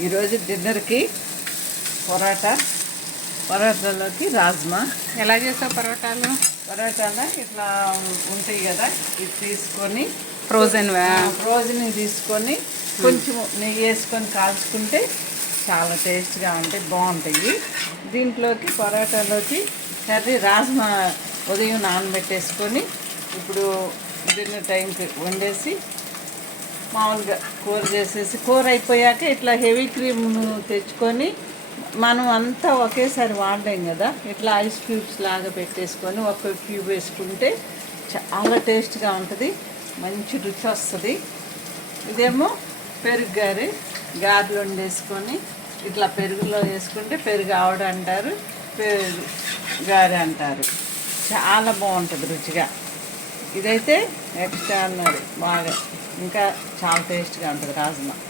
ఈరోజు డిన్నర్కి పొరాటా పొరాటాలోకి రాజ్మా. ఎలా చేసావు పరోటాలు? పొరాటాలో ఇట్లా ఉంటాయి కదా ఇది తీసుకొని ఫ్రోజన్ ఫ్రోజన్ తీసుకొని కొంచెం నెయ్యి వేసుకొని కాల్చుకుంటే చాలా టేస్ట్గా ఉంటాయి బాగుంటాయి. దీంట్లోకి పొరాటాలోకి కర్రీ రాజ్మా ఉదయం నానబెట్టేసుకొని ఇప్పుడు డిన్నర్ టైంకి వండేసి మామూలుగా కూర చేసేసి కూర అయిపోయాక ఇట్లా హెవీ క్రీమ్ తెచ్చుకొని మనం అంతా ఒకేసారి వాడలేం కదా. ఇట్లా ఐస్ క్యూబ్స్ లాగా పెట్టేసుకొని ఒక క్యూబ్ వేసుకుంటే చాలా టేస్ట్గా ఉంటుంది. మంచి రుచి వస్తుంది. ఇదేమో పెరుగు గారి. గారెలు వండేసుకొని ఇట్లా పెరుగులో వేసుకుంటే పెరుగు ఆవిడ అంటారు పెరుగు గారె అంటారు. చాలా బాగుంటుంది రుచిగా. ఇదైతే ఎక్స్ట్రా అన్నది బాగా. ఇంకా చాలా టేస్ట్గా ఉంటుంది రాజ్మా.